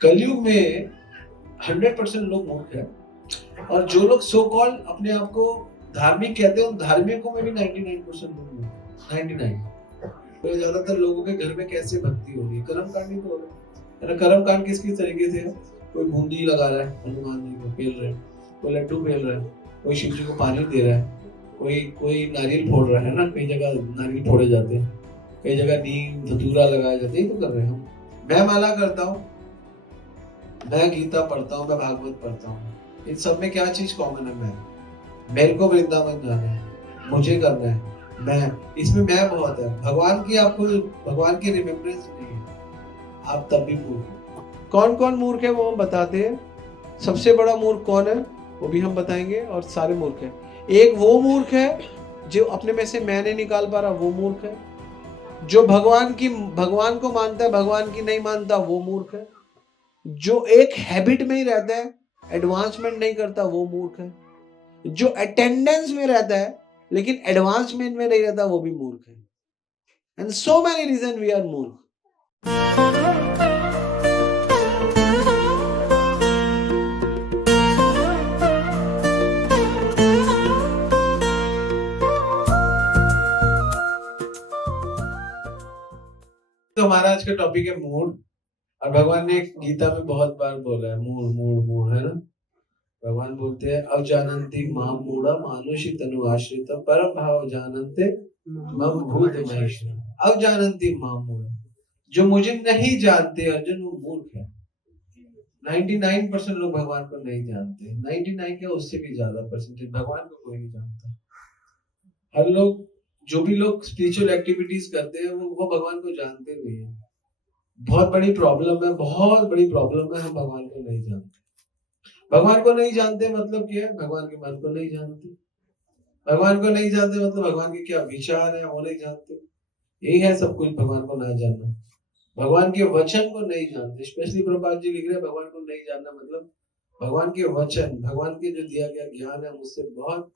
कलयुग में 100% लोग मूर्ख हैं और जो लोग सो कॉल अपने आप को धार्मिक कहते हैं उन धार्मिकों में भी 99% लोग मूर्ख हैं। 99। तो ज्यादातर लोगों के घर में कैसे भक्ति हो रही है? कर्मकांड ही तो हो रहा है। कर्मकांड किस तरीके से है? कोई बूंदी लगा रहा है हनुमान जी को, पेल रहा है, कोई लड्डू पेल रहा है, कोई शिव जी को पानी दे रहा है, कोई नारियल फोड़ रहा है ना, कई जगह नारियल फोड़े जाते हैं, कई जगह नीम धतूरा लगाया जाता है, ये तो कर रहे हैं हम। मैं माला करता हूँ, मैं गीता पढ़ता हूँ, मैं भागवत पढ़ता हूँ, इन सब में क्या चीज कॉमन है? मेरे को वृंदावन जाना है, मुझे करना है, मैं, इसमें मैं बहुत है। भगवान की आपको भगवान की रिमेम्बरेंस नहीं है, आप तब भी मूर्ख हो। कौन कौन मूर्ख है वो हम बताते हैं। सबसे बड़ा मूर्ख कौन है वो भी हम बताएंगे, और सारे मूर्ख हैं। एक वो मूर्ख है जो अपने में से मैं नहीं निकाल पा रहा, वो मूर्ख है। जो भगवान को मानता है, भगवान की नहीं मानता, वो मूर्ख है। जो एक हैबिट में ही रहता है, एडवांसमेंट नहीं करता, वो मूर्ख है। जो अटेंडेंस में रहता है लेकिन एडवांसमेंट में नहीं रहता, वो भी मूर्ख है। And so many reason we are मूर्ख। तो हमारा आज का टॉपिक है मूड, और भगवान ने गीता में बहुत बार बोला है मूड मूड मूड, है ना। भगवान बोलते हैं अवजानन्ति मां मूढ़ा मानुषी तनु आश्रित परम भाव जानन्ते मम भूत महेश्वर। अवजानन्ति मां मूढ़ा, जो मुझे नहीं जानते अर्जुन, वो मूर्ख है। 99% लोग भगवान को नहीं जानते, 99 क्या उससे भी ज्यादा परसेंटेज भगवान को कोई नहीं जानता। हर लोग, जो भी लोग स्पिरिचुअल एक्टिविटीज करते हैं वो भगवान को जानते नहीं है। बहुत बड़ी प्रॉब्लम है, बहुत बड़ी प्रॉब्लम है, हम भगवान को नहीं जानते। भगवान को नहीं जानते मतलब क्या है? भगवान के मन को नहीं जानते। भगवान को नहीं जानते मतलब भगवान के क्या विचार है वो नहीं जानते। यही है सब कुछ भगवान को ना जानना। भगवान के वचन को नहीं जानते। स्पेशली प्रभुपाद जी लिख रहे हैं भगवान को नहीं जानना मतलब भगवान के वचन, भगवान के जो दिया गया ज्ञान है उससे बहुत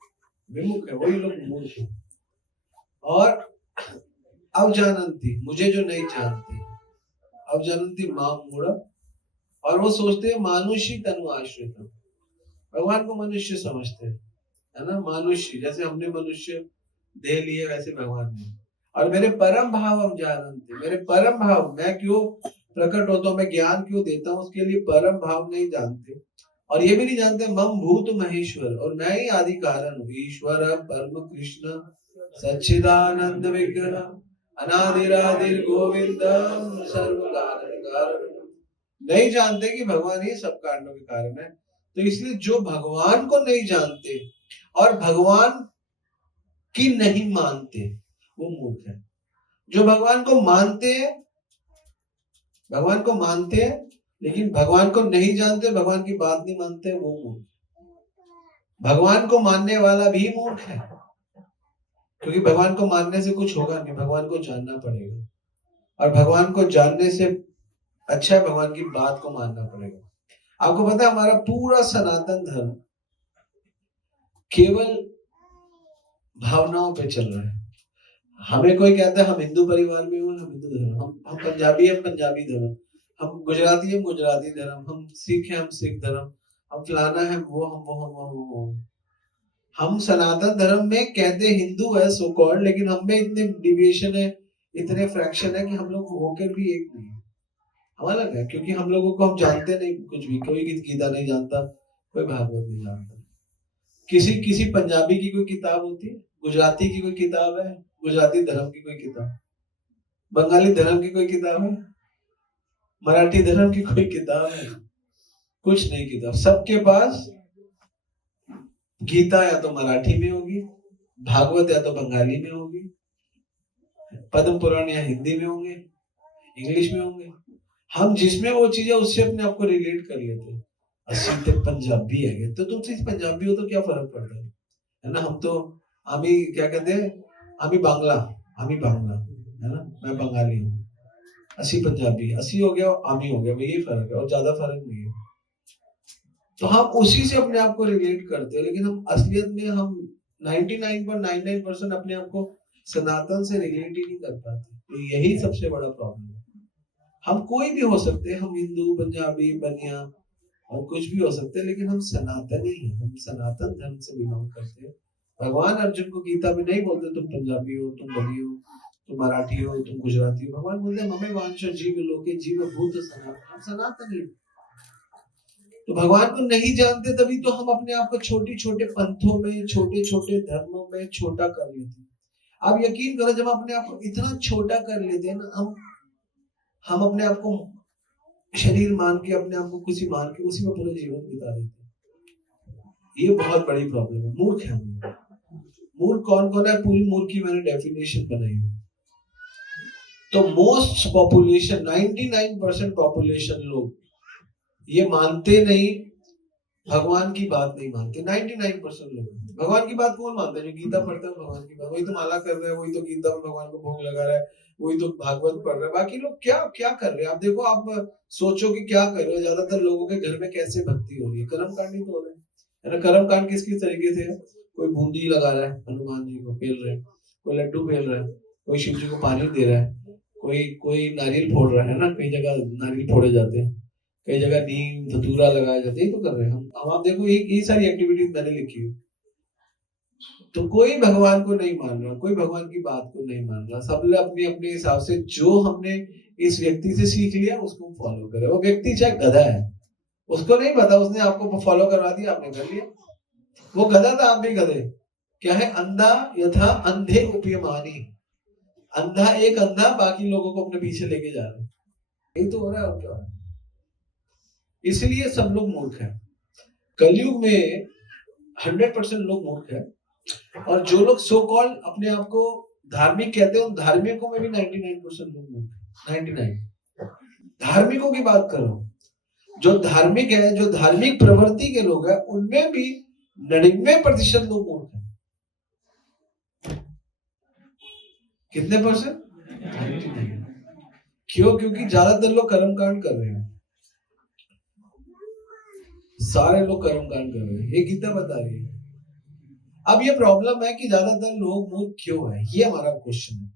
विमुख है, वही लोग मूर्ख हैं। और अवजानन्ति, मुझे जो नहीं जानते, अवजानन्ति मां मूढ़ा, और वो सोचते हैं मानुषी तनु आश्रित। भगवान को मनुष्य समझते हैं, है ना। मनुष्य जैसे हमने मनुष्य देह लिए वैसे भगवान ने। और मेरे परम भाव हम जानते, मेरे परम भाव, मैं क्यों प्रकट होता हूँ, मैं ज्ञान क्यों देता हूँ, उसके लिए परम भाव नहीं जानते। और ये भी नहीं जानते मम भूत महेश्वर, और मैं ही आदि कारण हूँ। ईश्वर परम कृष्ण सच्चिदानंद विग्रह अनादिरादिर गोविंदम सर्व कारण। नहीं जानते कि भगवान ही सब कारणों के कारण है। तो इसलिए जो भगवान को नहीं जानते और भगवान की नहीं मानते, वो मूर्ख है। जो भगवान को मानते हैं, भगवान को मानते हैं लेकिन भगवान को नहीं जानते, भगवान की बात नहीं मानते, वो मूर्ख। भगवान को मानने वाला भी मूर्ख है, क्योंकि भगवान को मानने से कुछ होगा नहीं, भगवान को जानना पड़ेगा। और भगवान को जानने से अच्छा है भगवान की बात को मानना पड़ेगा। आपको पता है हमारा पूरा सनातन धर्म केवल भावनाओं पे चल रहा है। हमें कोई कहता है हम हिंदू परिवार में हूँ, हम हिंदू धर्म, हम पंजाबी है, पंजाबी धर्म, हम गुजराती है, गुजराती धर्म, हम सिख है, हम सिख धर्म, हम फलाना है, वो हम वो हम वो वो। हम सनातन धर्म में कहते हिंदू है सो कॉल्ड, लेकिन हम में इतने डिविएशन है, इतने फ्रैक्शन है कि हम लोग होकर भी एक नहीं। हम अलग है क्योंकि हम लोगों को हम जानते नहीं कुछ भी। कोई गीता नहीं जानता, कोई भागवत नहीं जानता। किसी किसी पंजाबी की कोई किताब होती है, गुजराती की कोई किताब है, गुजराती धर्म की कोई किताब, बंगाली धर्म की कोई किताब है, मराठी धर्म की कोई किताब है? कुछ नहीं किताब। सबके पास गीता या तो मराठी में होगी, भागवत या तो बंगाली में होगी, पद्म पुराण या हिंदी में होंगे, इंग्लिश में होंगे। हम जिसमें वो चीज है उससे अपने आप को रिलेट कर लेते हैं। असली तो पंजाबी है तो तुम सिर्फ पंजाबी हो तो क्या फर्क पड़ता है ना। हम तो आमी क्या कहते हैं, आमी बांग्ला है ना, मैं बंगाली हूँ। असी पंजाबी, असी हो गया आमी हो गया, यही फर्क है और ज्यादा फर्क नहीं है। तो हम उसी से अपने आप को रिलेट करते हैं, लेकिन हम असलियत में हम 99.99% अपने आप को सनातन से रिलेट ही नहीं कर पाते। तो यही सबसे बड़ा प्रॉब्लम है। हम कोई भी हो सकते हैं, हम हिंदू, पंजाबी, बनिया और कुछ भी हो सकते हैं, लेकिन हम सनातनी हैं, हम सनातन धर्म से बिलोंग करते हैं। भगवान अर्जुन को गीता में नहीं बोलते तुम पंजाबी हो, तुम बनी हो, तुम मराठी हो, तुम गुजराती हो। भगवान बोलते ममे वांश जीव लोके जीव भूत सनातन, हम सनातनी हैं। तो भगवान को नहीं जानते, तभी तो हम अपने आप को छोटे छोटे पंथों में, छोटे छोटे धर्मों में छोटा कर लेते हैं। आप यकीन करो, जब अपने आप को इतना छोटा कर लेते हैं ना, हम अपने आप को शरीर मान के, अपने आप को खुशी मान के उसी में पूरा जीवन बिता देते हैं। ये बहुत बड़ी प्रॉब्लम है। मूर्ख है हम। मूर्ख कौन कौन है? पूरी मूर्ख की मैंने डेफिनेशन बनाई है। तो मोस्ट पॉपुलेशन, 99% पॉपुलेशन लोग ये मानते नहीं, भगवान की बात नहीं मानते। 99% लोग भगवान की बात कौन मानता है? जो गीता पढ़ता है भगवान की बात, वही तो माला कर रहा है, वही तो गीता में भगवान को भोग लगा रहा है, वही तो भागवत पढ़ रहा है। बाकी लोग क्या क्या कर रहे हैं? आप देखो, आप सोचो कि क्या कर रहे हो। ज्यादातर लोगों के घर में कैसे भक्ति हो रही है? कर्म कांड ही तो हो रहे है ना। कर्म कांड किस किस तरीके से है? कोई बूंदी लगा रहा है, हनुमान जी को पेल रहे हैं, कोई लड्डू पेल रहा है, कोई शिव जी को पानी दे रहा है, कोई कोई नारियल फोड़ रहा है ना। कई जगह नारियल फोड़े जाते हैं, कई जगह नीम धतूरा लगाया जाता है। ये तो कर रहे हैं हम। अब आप देखो, ये सारी एक्टिविटीज मैंने लिखी है। तो कोई भगवान को नहीं मान रहा, कोई भगवान की बात को नहीं मान रहा। सब लोग अपने अपने हिसाब से, जो हमने इस व्यक्ति से सीख लिया उसको फॉलो करे। वो व्यक्ति चाहे गधा है, उसको नहीं पता, उसने आपको फॉलो करवा दिया, आपने कर लिया। वो गधा था, आप भी गधे। क्या है? अंधा यथा अंधे उपयमानी। अंधा एक अंधा बाकी लोगों को अपने पीछे लेके जा रहे हैं। यही तो हो रहा है और क्या। इसलिए सब लोग मूर्ख हैं। कलयुग में 100% लोग मूर्ख हैं। और जो लोग सो कॉल अपने आप को धार्मिक कहते हैं, उन धार्मिकों में भी 99% लोग मूर्ख हैं। 99 धार्मिकों की बात करो, जो धार्मिक है, जो धार्मिक प्रवृत्ति के लोग हैं, उनमें भी 99% लोग मूर्ख हैं। कितने परसेंट? 99। क्यों? क्योंकि ज्यादातर लोग कर्मकांड कर रहे हैं। सारे लोग कर्मकांड कर रहे हैं, ये गीता बता रही है। अब ये प्रॉब्लम है कि ज्यादातर लोग मूर्ख क्यों है, ये हमारा क्वेश्चन है।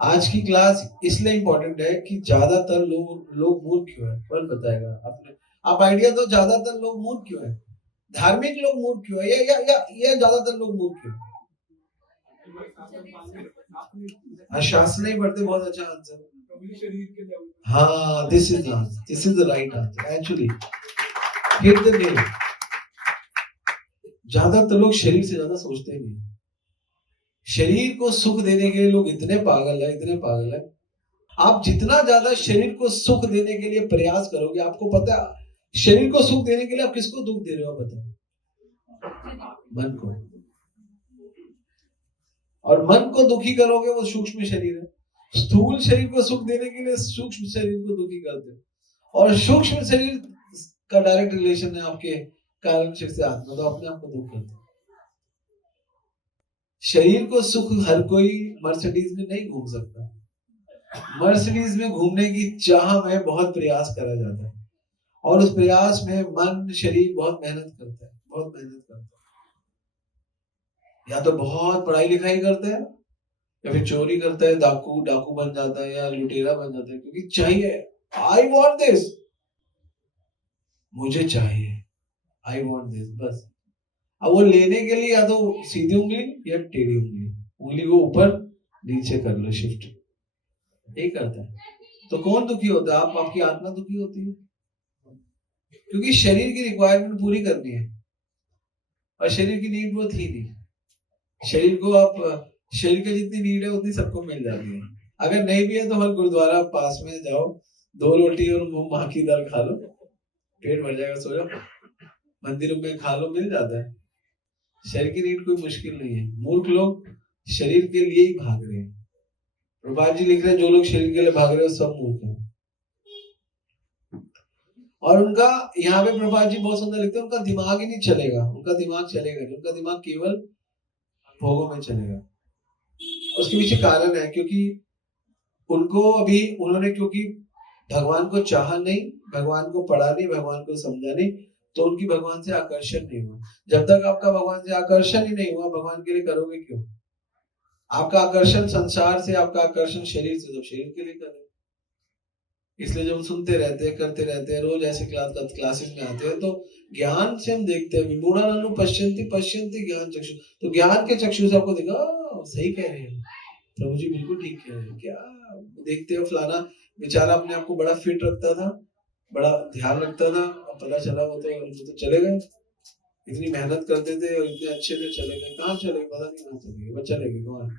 आज की क्लास इसलिए इंपॉर्टेंट है कि ज्यादातर लोग मूर्ख क्यों है, कौन बताएगा आपने? आप आइडिया दो, ज्यादातर लोग मूर्ख क्यों है? धार्मिक लोग मूर्ख क्यों है? या ज्यादातर लोग मूर्ख क्यों? शास्त्र नहीं पढ़ते। बहुत अच्छा आंसर। हाँ, this is the right answer actually. Hit the nail. ज्यादातर लोग शरीर से ज्यादा सोचते नहीं। शरीर को सुख देने के लिए लोग इतने पागल है, इतने पागल है। आप जितना ज्यादा शरीर को सुख देने के लिए प्रयास करोगे, आपको पता है शरीर को सुख देने के लिए आप किसको दुख दे रहे हो? बताओ। मन को। और मन को दुखी करोगे, वो सूक्ष्म शरीर है। स्थूल शरीर को सुख देने के लिए सूक्ष्म शरीर को दुखी करते हो। और सूक्ष्म शरीर का डायरेक्ट रिलेशन है आपके कारण शक्ति से आत्मा, तो अपने आप को दुख करते हो। शरीर को सुख हर कोई मर्सिडीज में नहीं घूम सकता। मर्सिडीज में घूमने की चाह में बहुत प्रयास करा जाता है, और उस प्रयास में मन शरीर बहुत मेहनत करता है, बहुत मेहनत करता है। या तो बहुत पढ़ाई लिखाई करता है, या फिर चोरी करता है, डाकू बन जाता है, या लुटेरा बन जाता है, क्योंकि चाहिए। आई वॉन्ट दिस, मुझे चाहिए, आई वॉन्ट दिस, बस। अब वो लेने के लिए या तो सीधी उंगली या टेढ़ी उंगली, उंगली को ऊपर नीचे कर लो, शिफ्ट, यही करता है। तो कौन दुखी होता है? आपकी आत्मा दुखी होती है, क्योंकि शरीर की रिक्वायरमेंट पूरी करनी है, और शरीर की नीड वो थी नहीं। शरीर को आप, शरीर की जितनी नीड है उतनी सबको मिल जाती है। अगर नहीं भी है तो हर गुरुद्वारा पास में जाओ, 2 रोटी और माँ की दाल खा लो, पेट भर जाएगा, सो जाओ। मंदिरों में खा लो, मिल जाता है। शरीर की नीड कोई मुश्किल नहीं है। मूर्ख लोग शरीर के लिए ही भाग रहे हैं। प्रभात जी लिख रहे हैं, जो लोग शरीर के लिए भाग रहे हैं सब मूर्ख हैं। और उनका, यहाँ पे प्रभात जी बहुत सुंदर लिखते हैं, उनका दिमाग ही नहीं चलेगा, उनका दिमाग चलेगा नहीं, उनका दिमाग केवल भोगों में चलेगा। उसके पीछे कारण है, क्योंकि उनको अभी उन्होंने, क्योंकि भगवान को चाहा नहीं, भगवान को पढ़ा नहीं, भगवान को समझा नहीं, तो उनकी भगवान से आकर्षण नहीं हुआ। जब तक आपका भगवान से आकर्षण ही नहीं हुआ, भगवान के लिए करोगे क्यों? आपका आकर्षण संसार से, आपका आकर्षण शरीर से, तो शरीर के लिए करें। इसलिए जब हम सुनते रहते हैं, करते रहते हैं, रोज ऐसे क्लासेस में आते हैं, तो ज्ञान से हम देखते हैं, विमूढ़ानानु पश्यन्ति पश्यन्ति ज्ञान चक्षु, तो ज्ञान के चक्षु से आपको देखा सही कह रहे हैं प्रभु जी, बिल्कुल ठीक कह रहे हैं। क्या देखते हो, फलाना बेचारा अपने आप को बड़ा फिट रखता था, बड़ा ध्यान रखता था, और पता चला वो तो चले गए, इतनी मेहनत करते थे और इतने अच्छे से चले गए। कहाँ चले गए पता नहीं, कहाँ चले गए, वो चले गए कौन,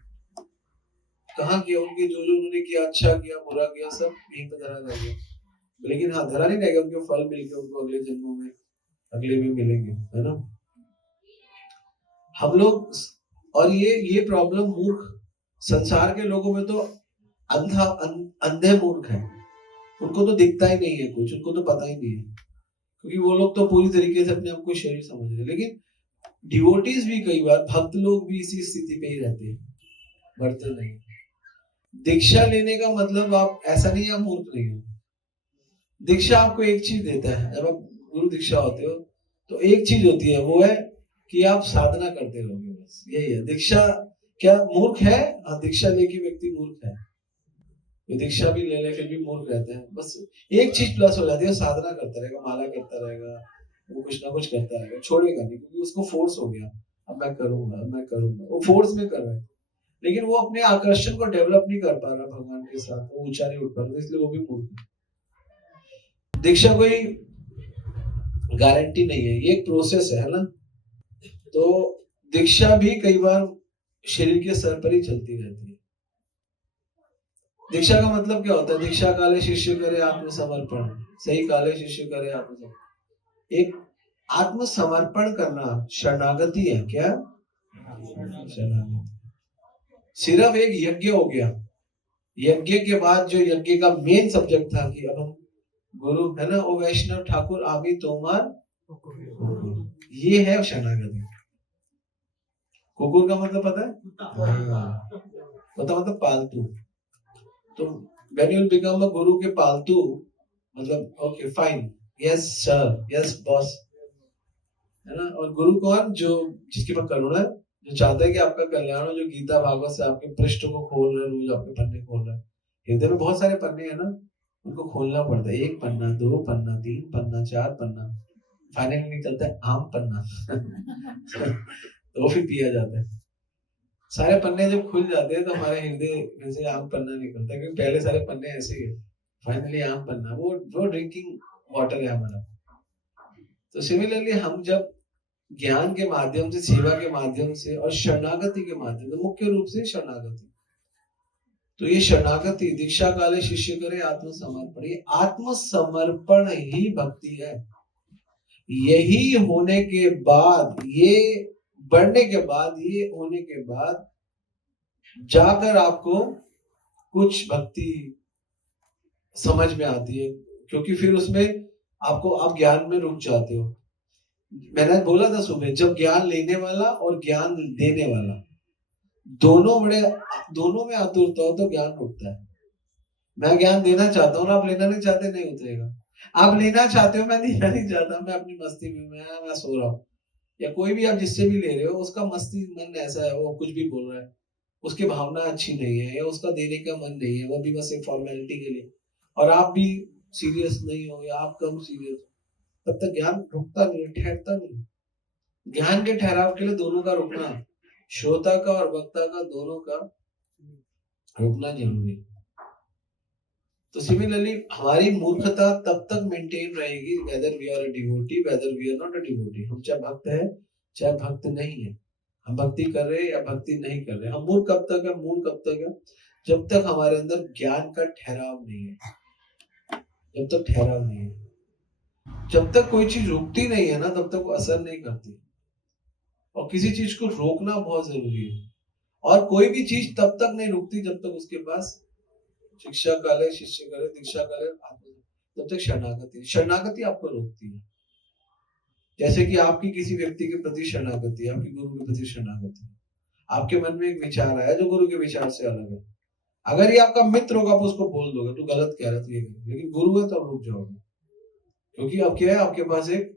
कहाँ किया, उनके जो जो उन्होंने किया, अच्छा किया बुरा किया, सब यहीं पर धरा रह गया। लेकिन हाँ, धरा नहीं रहेगा, उनके फल मिल गए उनको अगले जन्मों में, अगले में मिलेंगे, है ना। हम लोग, और ये प्रॉब्लम मूर्ख संसार के लोगों में तो अंधे मूर्ख है, उनको तो दिखता ही नहीं है कुछ, उनको तो पता ही नहीं है, क्योंकि वो लोग तो पूरी तरीके से अपने आप को शरीर समझ रहे हैं। लेकिन डिवोटीज भी कई बार, भक्त लोग भी इसी स्थिति पे ही रहते हैं, बढ़ते नहीं। दीक्षा लेने का मतलब आप ऐसा नहीं, आप मूर्ख नहीं हो। दीक्षा आपको एक चीज देता है, जब आप गुरु दीक्षा होते हो तो एक चीज होती है, वो है कि आप साधना करते रहोगे, बस यही है दीक्षा। क्या मूर्ख है? हाँ, दीक्षा लेके व्यक्ति मूर्ख है, वो दीक्षा भी ले ले फिर भी मूर्ख रहते हैं। बस एक चीज प्लस हो जाती है, साधना करता रहेगा, माला करता रहेगा, वो कुछ ना कुछ करता रहेगा, छोड़ेगा नहीं, क्योंकि उसको फोर्स हो गया, अब मैं करूंगा, अब मैं करूंगा, वो फोर्स में कर रहा है। लेकिन वो अपने आकर्षण को डेवलप नहीं कर पा रहा भगवान के साथ, वो ऊंचा नहीं उठ पा रहा, इसलिए वो भी मूर्ख है। दीक्षा कोई गारंटी नहीं है, ये एक प्रोसेस है ना। तो दीक्षा भी कई बार शरीर के स्तर पर ही चलती रहती है। दीक्षा का मतलब क्या होता है? दीक्षा काले शिष्य करे आत्मसमर्पण, सही काले शिष्य करे आत्मसमर्पण। एक आत्मसमर्पण करना शरणागति है। क्या शरणागति? सिर्फ एक यज्ञ हो गया, यज्ञ के बाद जो यज्ञ का मेन सब्जेक्ट था कि अब हम गुरु है ना, ओ वैष्णव ठाकुर आमी तोमार, ये है शरणागति। कुकुर का मतलब पता है? पता मतलब पालतू। तो when you become a गुरु के पालतू, मतलब okay fine, yes sir, yes boss, है ना। और गुरु कौन? जो जिसके पास करुणा है, जो चाहता है कि आपका कल्याण हो, जो गीता भागवत से आपके पृष्ठ को खोल रहे, रोज आपके पन्ने खोल रहे। हृदय में बहुत सारे पन्ने हैं ना, उनको खोलना पड़ता है, 1 पन्ना, 2 पन्ना, 3 पन्ना, 4 पन्ना, फाइनली निकलता है आम पन्ना तो वो फिर पिया जाता है। सारे पन्ने जब खुल जाते हैं तो हमारे हृदय में से आम पन्ना निकलता है, क्योंकि पहले सारे पन्ने ऐसे ही है, फाइनली आम पन्ना, वो ड्रिंकिंग वाटर है हमारा। तो सिमिलरली हम जब ज्ञान के माध्यम से, सेवा के माध्यम से और शरणागति के माध्यम से, मुख्य रूप से शरणागति, तो ये शरणागति, दीक्षा काले शिष्य करे आत्मसमर्पण, ये आत्मसमर्पण ही भक्ति है। यही होने के बाद, ये बढ़ने के बाद, ये होने के बाद जाकर आपको कुछ भक्ति समझ में आती है, क्योंकि फिर उसमें आपको, आप ज्ञान में रुक जाते हो। मैंने बोला था सुबह, जब ज्ञान लेने वाला और ज्ञान देने वाला दोनों में आतुरता हो तो ज्ञान रुकता है। मैं ज्ञान देना चाहता हूँ, आप लेना नहीं चाहते, नहीं उतरेगा। आप लेना चाहते हो, मैं देना नहीं चाहता, मैं अपनी मस्ती में, मैं सो रहा हूँ, या कोई भी आप जिससे भी ले रहे हो, उसका मस्ती मन ऐसा है, वो कुछ भी बोल रहा है, उसकी भावना अच्छी नहीं है, या उसका देने का मन नहीं है, वो भी बस एक फॉर्मेलिटी के लिए, और आप भी सीरियस नहीं हो, या आप कम सीरियस हो, तब तक ज्ञान रुकता नहीं, ठहरता नहीं। ज्ञान के ठहराव के लिए दोनों का रुकना, श्रोता का और वक्ता का, दोनों का रुकना जरूरी। तो सिमिलरली हमारी मूर्खता तब तक मेंटेन रहेगी, whether we are a devotee, whether we are not a devotee. हम चाहे भक्त है, चाहे भक्त नहीं है, हम भक्ति कर रहे हैं या भक्ति नहीं कर रहे, हम मूर्ख कब तक है? मूर्ख कब तक है? जब तक हमारे अंदर ज्ञान का ठहराव नहीं है, जब तक ठहराव नहीं है, जब तक कोई चीज रुकती नहीं है ना, तब तक वो असर नहीं करती। और किसी चीज को रोकना बहुत जरूरी है, और कोई भी चीज तब तक नहीं रुकती जब तक उसके पास शिक्षा काले शिष्य करे, दीक्षा काले तब तक शरणागति, शरणागति आपको रोकती है। जैसे कि आपकी किसी व्यक्ति के प्रति शरणागति, आपकी गुरु के प्रति शरणागति, आपके मन में एक विचार आया जो गुरु के विचार से अलग है, अगर ये आपका मित्र होगा, आप उसको बोल दोगे तू गलत कह रहा है, तू ये कर, लेकिन गुरु है तो आप रुक जाओगे, क्योंकि अब क्या है, आपके पास एक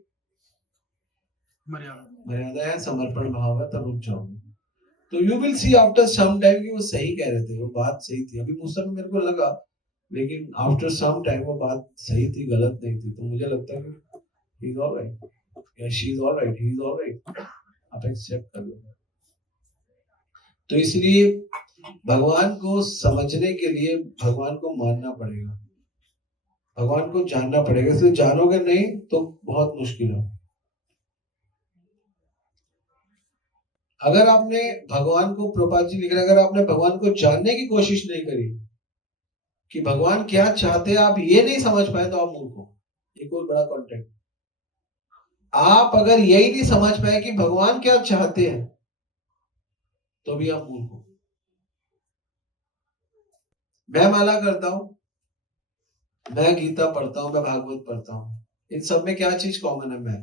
मर्यादा है, समर्पण भाव है, तब रुक जाओगे। तो you will see after some time कि वो सही कह रहे थे, वो बात सही थी। अभी मुझसे मेरे को लगा लेकिन आफ्टर सम टाइम वो बात सही थी, गलत नहीं थी, तो मुझे लगता है कि ही इज ऑलराइट या she is alright, he is alright, आप एक्सेप्ट कर लो। तो इसलिए भगवान को समझने के लिए भगवान को मानना पड़ेगा, भगवान को जानना पड़ेगा। इसलिए जानोगे नहीं तो बहुत मुश्किल है। अगर आपने भगवान को, प्रभुपाद जी लिख रहे हैं, अगर आपने भगवान को जानने की कोशिश नहीं करी कि भगवान क्या चाहते हैं, आप ये नहीं समझ पाए, तो आप मूर्ख हो। एक और बड़ा कॉन्टेक्ट, आप अगर यही नहीं समझ पाए कि भगवान क्या चाहते हैं, तो भी आप मूर्ख हो। मैं माला करता हूं, मैं गीता पढ़ता हूं, मैं भागवत पढ़ता हूं, इन सब में क्या चीज कॉमन है?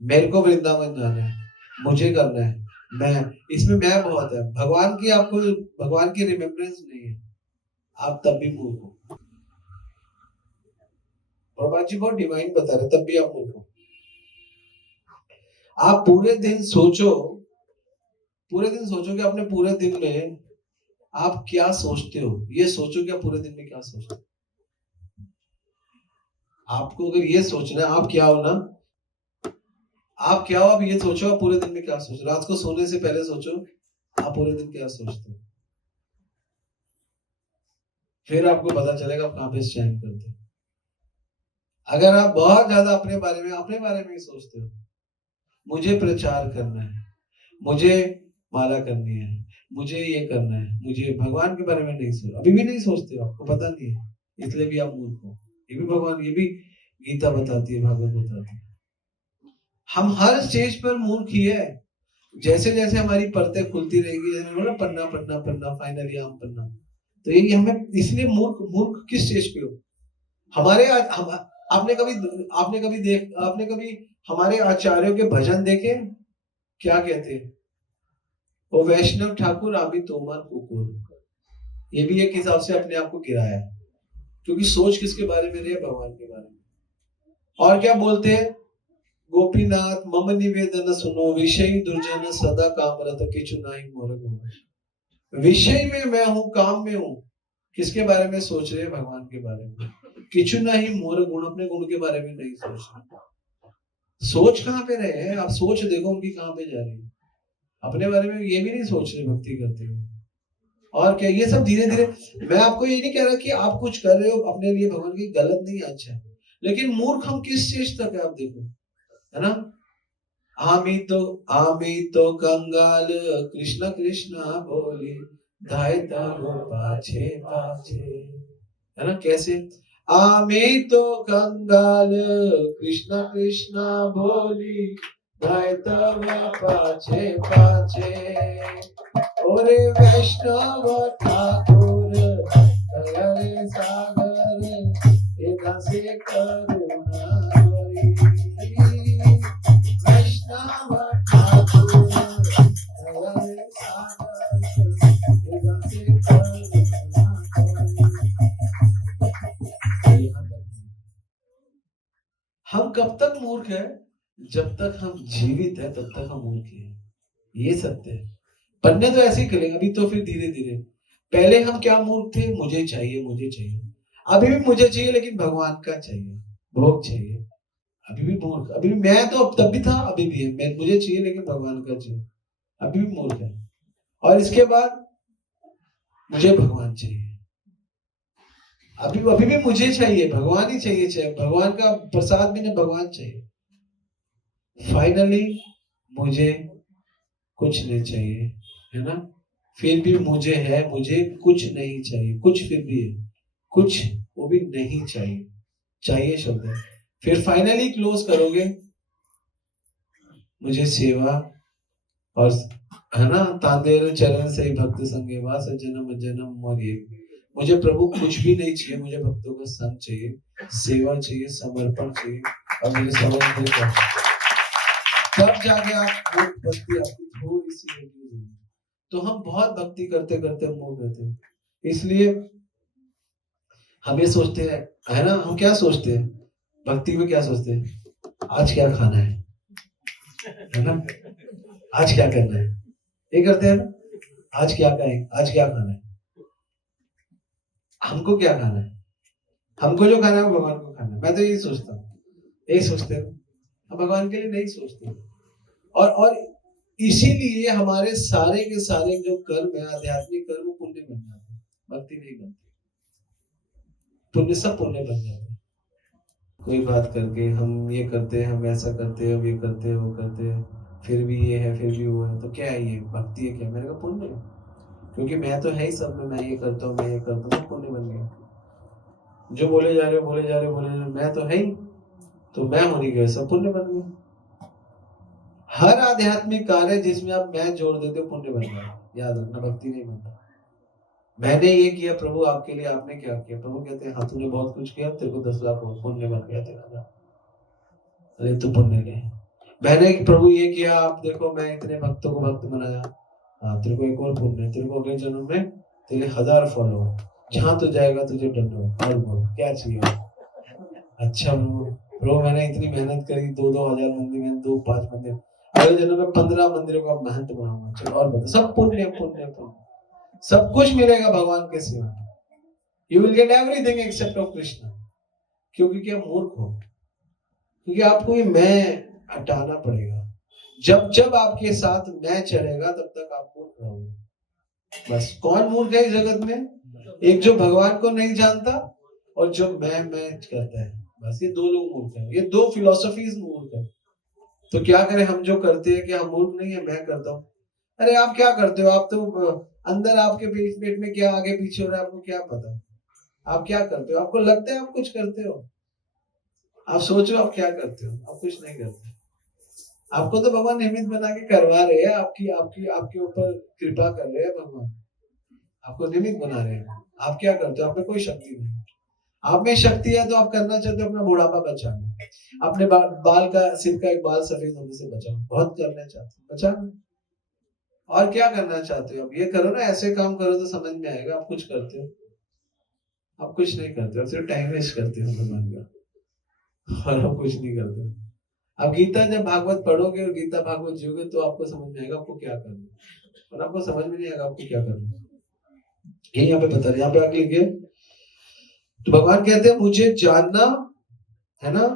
मेरे को वृंदावन जाना है, मुझे करना है, मैं, इसमें मैं बहुत है। भगवान की, आपको भगवान की रिमेम्बरेंस नहीं है, आप तब भी मूर्ख हो। प्रभा जी बहुत डिवाइन बता रहे, तब भी आप मूर्ख हो। आप पूरे दिन सोचो, पूरे दिन सोचो कि अपने पूरे दिन में आप क्या सोचते हो, ये सोचो कि आप पूरे दिन में क्या सोचते हो। आपको अगर ये सोचना है आप क्या हो ना, आप क्या हो, आप ये सोचो आप पूरे दिन में क्या सोचो। रात को सोने से पहले सोचो आप पूरे दिन क्या सोचते हो, फिर आपको पता चलेगा आप कहां पे स्टैंड करते हो। अगर आप बहुत ज्यादा अपने बारे में ही सोचते हो, मुझे प्रचार करना है, मुझे माला करनी है, मुझे ये करना है, मुझे भगवान के बारे में नहीं सोच, अभी भी नहीं सोचते हो, आपको पता नहीं है, इसलिए भी आप मूर्ख हो। ये भी भगवान, ये भी गीता बताती है, भागवत बताती है। हम हर स्टेज पर मूर्ख ही है। जैसे जैसे हमारी परतें खुलती रहेगी, जैसे बोला पन्ना पन्ना पन्ना, फाइनली हम पन्ना, तो ये हमें इसलिए मूर्ख, मूर्ख किस स्टेज पे हो? हमारे आपने कभी हमारे आचार्यों के भजन देखे? क्या कहते हैं? वो वैष्णव ठाकुर आबी तोमर कुकुर, ये भी एक हिसाब से अपने आप को गिराया है, क्योंकि सोच किसके बारे में रही है? भगवान के बारे में। और क्या बोलते हैं? गोपीनाथ मम निवेदन सुनो, विषय दुर्जन सदा कामरत किचु नाहि मोर गुण। विषय में मैं हूं, काम में हूं, किसके बारे में सोच रहे हैं? भगवान के बारे में। किचु नहीं मोर गुण, अपने गुण के बारे में नहीं सोच रहे। सोच कहां पे रहे हैं आप? सोच देखो उनकी कहां पे जा रही है, अपने बारे में ये भी नहीं सोच रहे भक्ति करते हुए। और क्या, ये सब धीरे धीरे, मैं आपको ये नहीं कह रहा कि आप कुछ कर रहे हो अपने लिए भगवान की, गलत नहीं, अच्छा है, लेकिन मूर्ख हम किस स्टेज तक है आप देखो, है ना? आमी तो कंगाल कृष्ण कृष्ण बोली, धायता वो पाछे पाछे, है ना? कैसे? आमी तो कंगाल कृष्ण कृष्ण बोली, धायता वो पाछे पाछे, ओरे वैष्णव ठाकुर दयारे सागर, इधर से करुणा करी। वैष्णव ठाकुर दयारे सागर, इधर से करुणा करी। हम कब तक मूर्ख हैं? जब तक हम जीवित हैं तब तक हम मूर्ख हैं, ये सत्य है। बनने तो ऐसे ही करेंगे, अभी तो फिर धीरे धीरे। पहले हम क्या मूर्ख थे? मुझे चाहिए, मुझे चाहिए। अभी भी मुझे चाहिए, लेकिन भगवान का चाहिए, भोग चाहिए। अभी भी मूर्ख, अभी भी, मैं तो तब भी था, अभी भी है, मैं, मुझे चाहिए लेकिन भगवान का चाहिए, अभी भी मूर्ख है। और इसके बाद मुझे भगवान चाहिए, अभी भी मुझे चाहिए, भगवान ही चाहिए, चाहिए भगवान का प्रसाद भी नहीं, भगवान चाहिए। फाइनली मुझे कुछ नहीं चाहिए, है ना? फिर भी मुझे है, मुझे कुछ नहीं चाहिए, कुछ फिर भी है, कुछ वो भी नहीं चाहिए, चाहिए शब्द है। फिर फाइनली क्लोज करोगे, मुझे सेवा और, है ना, तांदेर चरण से भक्त संगेवा सजनम जन्म मोरिए। मुझे प्रभु कुछ भी नहीं चाहिए, मुझे भक्तों का संग चाहिए, सेवा चाहिए, समर्पण चाहिए, और मेरे समर्पण, तब जाके आप वो भक्ति आपकी थोड़ी सी होगी। तो हम बहुत भक्ति करते करते हम हो गए थे, इसलिए हम ये सोचते हैं, है ना, हम क्या सोचते हैं भक्ति में? क्या सोचते हैं? आज क्या खाना है ना, आज क्या करना है, ये करते हैं ना, आज क्या खाएं, आज क्या खाना है। हमको क्या खाना है, हमको जो खाना है वो भगवान को खाना है। मैं तो यही सोचता हूँ, यही सोचते हो, हम भगवान के लिए नहीं सोचते। और इसीलिए हमारे सारे के सारे जो कर्म है, आध्यात्मिक कर्म, वो पुण्य बन जाते हैं, भक्ति नहीं बनती। पुण्य सब पुण्य बन जाते हैं। कोई बात करके हम ये करते हैं, हम ऐसा करते हैं, हम ये करते हैं, वो करते हैं, फिर भी ये है, फिर भी वो है, तो क्या है ये भक्ति है क्या? मैंने कहा पुण्य है, क्योंकि मैं तो है ही सब में, मैं ये करता हूँ, मैं ये करता हूँ, पुण्य बन गया। जो बोले जा रहे हो, बोले जा रहे हो, बोले जा रहे हो, मैं तो है ही, तो मैं होने गया, सब पुण्य बन गया। हर आध्यात्मिक कार्य जिसमें आप मैं जोड़ देते हो, पुण्य बन गया। याद रखना, भक्ति नहीं बनता। मैंने ये किया प्रभु आपके लिए, आपने क्या किया? प्रभु कहते हैं हाँ तूने बहुत कुछ किया, तेरे को 10 लाख पुण्य बन गया तेरा। अरे तू पुण्य ले। मैंने प्रभु ये किया, आप देखो मैं इतने भक्तों को भक्त बनाया, हाँ तेरे को एक और पुण्य, तेरे को अगले जन्म में तेरे 1000 फॉलोअर, जहां तू जाएगा तुझे दंड और बोल क्या चाहिए। अच्छा प्रभु मैंने इतनी मेहनत करी, 2-2 हजार मंदिर में, 2-5 मंदिर, अगले जन्म में 15 मंदिरों का महंत बनाऊंगा। चलो और बता, सब पुण्य पुण्य पुण्य, सब कुछ मिलेगा भगवान के सिवा। You will get everything except of Krishna. क्योंकि क्या मूर्ख हो, क्योंकि आपको ये मैं हटाना पड़ेगा। जब जब आपके साथ मैं चलेगा तब तक आप मूर्ख रहोगे। बस कौन मूर्ख है इस जगत में? एक जो भगवान को नहीं जानता और जो मैं करता है, बस ये दो लोग मूर्ख हैं, ये दो फिलोसफीज मूर्ख है। तो क्या करें हम जो करते हैं कि हम मूर्ख नहीं है, मैं करता हूँ। अरे आप क्या करते हो? आप तो अंदर आपके पेट में क्या आगे पीछे हो रहा है आपको क्या पता? आप क्या करते हो? आपको लगता है आप कुछ करते हो? आप सोचो आप क्या करते हो? आप कुछ नहीं करते। आपको तो भगवान निमित्त बना के करवा रहे हैं, आपकी आपकी आपके ऊपर कृपा कर रहे हैं भगवान, आपको निमित्त बना रहे हैं। आप क्या करते हो? आप में कोई शक्ति नहीं। आप में शक्ति है तो आप करना चाहते हो अपना बुढ़ापा बचाना, अपने बाल का, सिर का एक बाल सफेद होने से बचाओ, बहुत करना चाहते हो बचाओ। और क्या करना चाहते हो? अब ये करो ना, ऐसे काम करो तो समझ में आएगा। आप कुछ करते हो? आप कुछ नहीं करते हो, सिर्फ टाइम वेस्ट करते हो भगवान का, और आप कुछ नहीं करते हो। अब गीता जब भागवत पढ़ोगे और गीता भागवत जियोगे तो आपको समझ में आएगा आपको क्या करना, और आपको समझ में नहीं आएगा आपको क्या करना। ये यहाँ पे बता रहे, यहाँ पे आगे लिखिए, तो भगवान कहते हैं मुझे जानना है ना।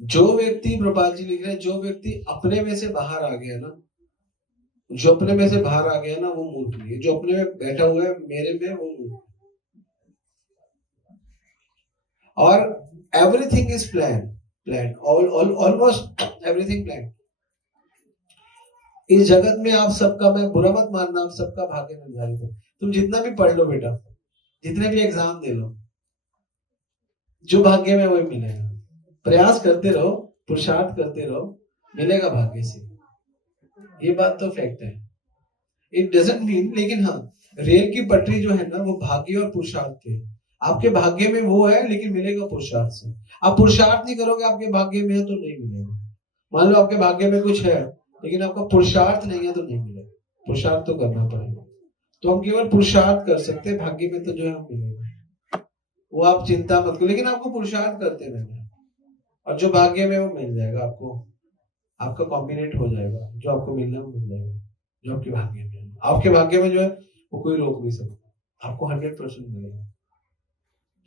जो व्यक्ति, प्रभात जी लिख रहे हैं, जो व्यक्ति अपने में से बाहर आ गया ना, जो अपने में से बाहर आ गया ना वो मूर्ख नहीं है। जो अपने में बैठा हुआ है मेरे में, वो मूर्ख। और everything is plan almost everything plan. इस जगत में आप सबका, मैं बुरा मत मानना, आप सबका भाग्य निर्धारित है। तुम जितना भी पढ़ लो बेटा, जितने भी एग्जाम दे लो, जो भाग्य में वही मिलेगा। प्रयास करते रहो, पुरुषार्थ करते रहो, मिलेगा भाग्य से। ये बात तो फैक्ट है। इट डजंट मीन, लेकिन हाँ रेल की पटरी जो है ना वो भाग्य और पुरुषार्थ के, आपके भाग्य में वो है लेकिन मिलेगा पुरुषार्थ से। आप पुरुषार्थ नहीं करोगे, आपके भाग्य में है तो नहीं मिलेगा। मान लो आपके भाग्य में कुछ है लेकिन आपका पुरुषार्थ नहीं है तो नहीं मिलेगा। पुरुषार्थ तो करना पड़ेगा। तो हम केवल पुरुषार्थ कर सकते हैं, भाग्य में तो जो है मिलेगा, वो आप चिंता मत करो, लेकिन आपको पुरुषार्थ करते रहना है, और जो भाग्य में वो मिल जाएगा आपको। आपका कॉम्बिनेट हो जाएगा, जो आपको मिलना है वो मिल जाएगा, जो आपके भाग्य में है। आपके भाग्य में जो है वो कोई रोक नहीं सकता, आपको 100% मिलेगा।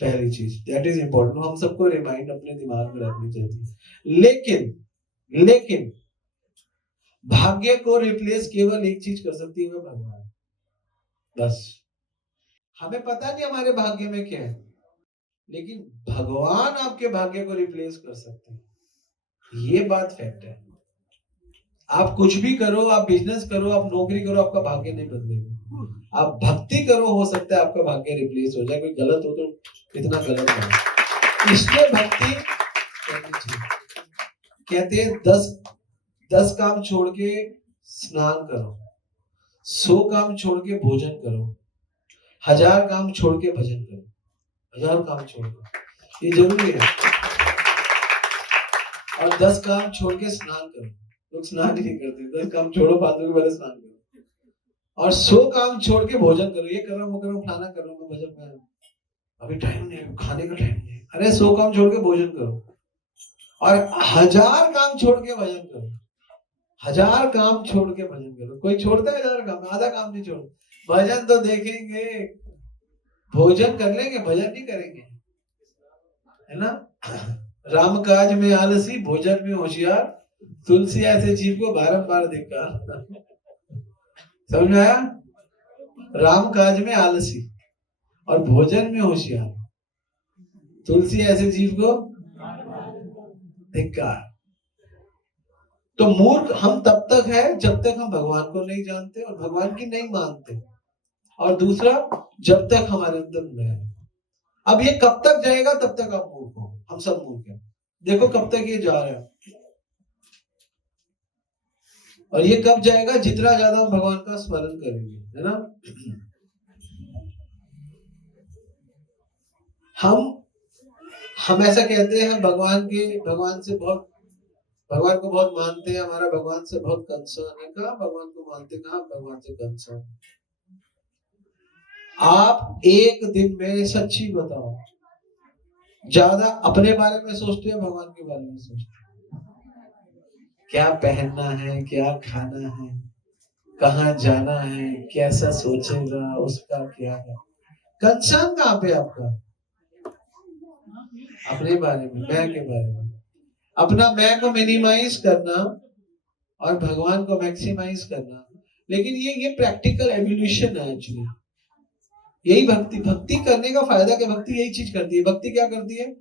पहली चीज दैट इज इंपॉर्टेंट, हम सबको रिमाइंड अपने दिमाग में रखनी चाहिए। लेकिन भाग्य को रिप्लेस केवल एक चीज कर सकती है, भगवान। बस हमें पता नहीं हमारे भाग्य में क्या है, लेकिन भगवान आपके भाग्य को रिप्लेस कर सकते हैं। ये बात फैक्ट है। आप कुछ भी करो, आप बिजनेस करो, आप नौकरी करो, आपका भाग्य नहीं बदलेगा। आप भक्ति करो, हो सकता है आपका भाग्य रिप्लेस हो जाए। कोई गलत हो तो इतना गलत है, इसलिए भक्ति करनी चाहिए। कहते हैं 10 काम छोड़ के स्नान करो, 100 काम छोड़ के भोजन करो, 1000 काम छोड़ के भजन करो। 1000 काम छोड़ के, ये जरूरी है। और 10 काम छोड़ के स्नान करो। लोग स्नान ही नहीं करते। 10 काम छोड़ो, फालतू के पहले स्नान करो। और 100 काम छोड़ के भोजन करो। ये कर रहा हूँ, वो कर रहा हूँ, फलाना कर रहा हूँ, मैं भजन में अभी टाइम नहीं है, खाने का टाइम नहीं है। अरे 100 काम छोड़ के भोजन करो, और 1000 काम छोड़ के भजन करो। 1000 काम छोड़ के भजन करो। कोई छोड़ता है 1000 काम? आधा काम नहीं छोड़ता। भजन तो देखेंगे, भोजन कर लेंगे, भजन नहीं करेंगे, है ना। राम काज में आलसी, भोजन में होशियार, तुलसी ऐसे जीव को बारंबार धिक्कार। समझ में आया? राम काज में आलसी और भोजन में होशियार, तुलसी ऐसे जीव को धिक्कार। तो मूर्ख हम तब तक है जब तक हम भगवान को नहीं जानते और भगवान की नहीं मानते, और दूसरा जब तक हमारे अंदर में है। अब ये कब तक जाएगा? तब तक आप मूर्ख हो, हम सब मूर्ख हैं। देखो कब तक ये जा रहा है, और ये कब जाएगा? जितना ज्यादा हम भगवान का स्मरण करेंगे, है ना। हम ऐसा कहते हैं भगवान को बहुत मानते हैं, हमारा भगवान से बहुत कंसर्न है। कहाँ भगवान को मानते, कहाँ भगवान से कंसर्न। आप एक दिन में सच्ची बताओ, ज्यादा अपने बारे में सोचते हैं, भगवान के बारे में सोचते हैं? क्या पहनना है, क्या खाना है, कहाँ जाना है, कैसा सोचेगा, उसका क्या है कंसर्न? कहाँ पे आपका? अपने बारे में, मैं के बारे में। अपना मैं को मिनिमाइज करना और भगवान को मैक्सिमाइज करना। लेकिन ये प्रैक्टिकल एवोल्यूशन है एक्चुअली। यही भक्ति करने का फायदा, कि भक्ति यही चीज करती है। भक्ति क्या करती है?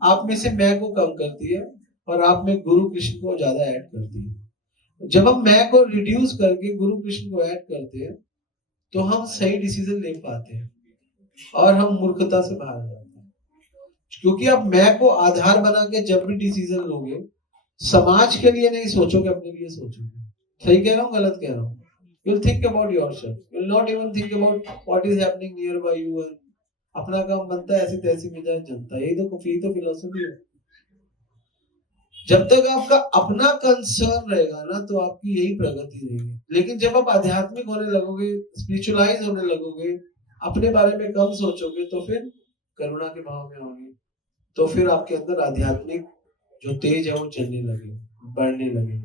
आप में से मैं को कम करती है और आप में गुरु कृष्ण को ज्यादा ऐड करती है। जब हम मैं को रिड्यूस करके गुरु कृष्ण को ऐड करते हैं तो हम सही डिसीजन ले पाते हैं और हम मूर्खता से बाहर जाते हैं। क्योंकि आप मैं को आधार बना के जब भी डिसीजन लोगे, समाज के लिए नहीं सोचोगे, अपने लिए सोचोगे। सही कह रहा हूँ, गलत कह रहा हूँ? You'll think about yourself. You'll not even think about what is happening nearby you. अपना काम बनता है, ऐसी तैसी मिजाज जनता। यही तो फिलोसफी है। जब तक आपका अपना कंसर्न रहेगा ना, तो आपकी यही प्रगति रहेगी। लेकिन जब आप आध्यात्मिक होने लगोगे, स्पिरिचुअलाइज होने लगोगे, अपने बारे में कम सोचोगे, तो फिर करुणा के भाव में होगे, तो फिर आपके अंदर आध्यात्मिक जो तेज है वो चलने लगे, बढ़ने लगे।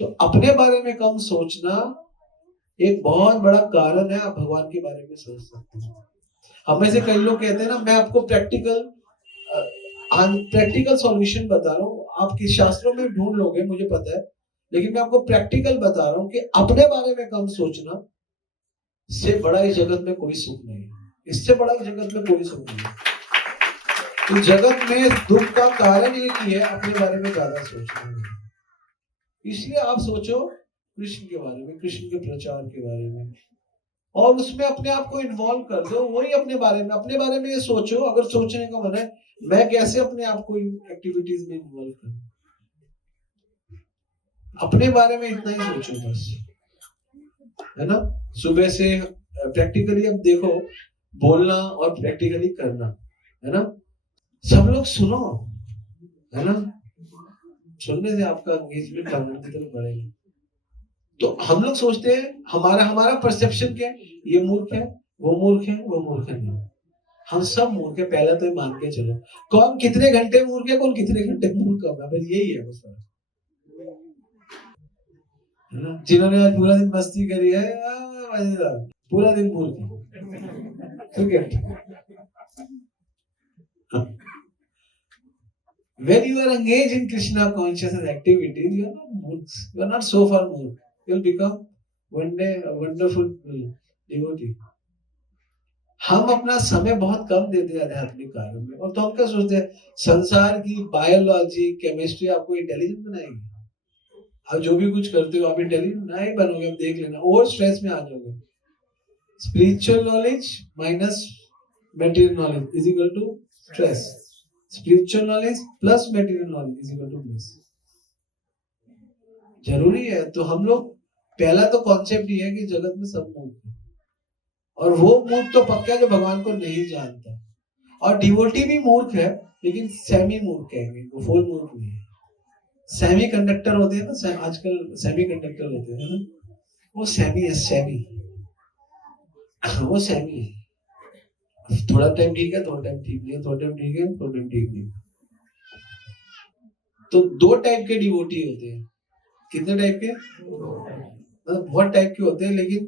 तो अपने बारे में कम सोचना एक बहुत बड़ा कारण है, आप भगवान के बारे में सोच सकते हैं। हमें से कई लोग कहते हैं ना, मैं आपको प्रैक्टिकल सॉल्यूशन बता रहा हूँ, आपके शास्त्रों में ढूंढ लोगे, मुझे पता है, लेकिन मैं आपको प्रैक्टिकल बता रहा हूँ कि अपने बारे में कम सोचना से बड़ा इस जगत में कोई सुख नहीं है। इससे बड़ा इस जगत में कोई सुख नहीं है। तो जगत में दुख का कारण एक ही है, अपने बारे में ज्यादा सोचना। इसलिए आप सोचो कृष्ण के बारे में, कृष्ण के प्रचार के बारे में, और उसमें अपने आप को इन्वॉल्व कर दो। वही अपने बारे में ये सोचो। अगर सोचने का मन है, मैं कैसे अपने आप को एक्टिविटीज में इन्वॉल्व करूं, अपने बारे में इतना ही सोचो बस, है ना। सुबह से प्रैक्टिकली अब देखो, बोलना और प्रैक्टिकली करना, है ना। सब लोग सुनो, है ना। सुनने से आपका एंगेजमेंट बढ़ेगा। तो हम लोग सोचते हैं, हमारा परसेप्शन क्या है? ये मूर्ख है, वो मूर्ख है, वो मूर्ख नहीं। हम सब मूर्ख है, पहले तो मान के चलो। कौन कितने घंटे मूर्ख है, कौन कितने घंटे मूर्ख है, बस यही है बस, है ना। जिन्होंने आज पूरा दिन मस्ती करी है, मजेदार, पूरा दिन मूर्ख है, ठीक है। When you are engaged in Krishna consciousness activities, you are not moods. You are not so far mood. You will become one day a wonderful devotee. हम अपना समय बहुत कम देते हैं आध्यात्मिक कार्यों में, और तो हम क्या सोचते हैं, संसार की बायोलॉजी, केमिस्ट्री आपको इंटेलिजेंट बनाएगी। आप जो भी कुछ करते हो, आप इंटेलिजेंट नहीं बनोगे, आप देख लेना, और स्ट्रेस में आ जाओगे। Spiritual knowledge minus material knowledge is equal to stress. Spiritual knowledge plus material knowledge is equal to bliss. जरूरी है। तो हम लोग, पहला तो कॉन्सेप्ट ये है कि जगत में सब मूर्ख है, और वो मूर्ख तो पक्का जो भगवान को नहीं जानता। और डिवोटी भी मूर्ख है, लेकिन सेमी मूर्ख कहेंगे, वो फुल मूर्ख नहीं है। सेमी कंडक्टर होते हैं ना, आजकल सेमी कंडक्टर होते हैं ना, वो सेमी है, सेमी, वो सेमी है। थोड़ा टाइम ठीक है, थोड़ा टाइम ठीक नहीं है, थोड़ा टाइम ठीक है, थोड़ा टाइम ठीक नहीं। तो दो टाइप के डिवोटी होते हैं। कितने टाइप के? मतलब बहुत टाइप के होते हैं, लेकिन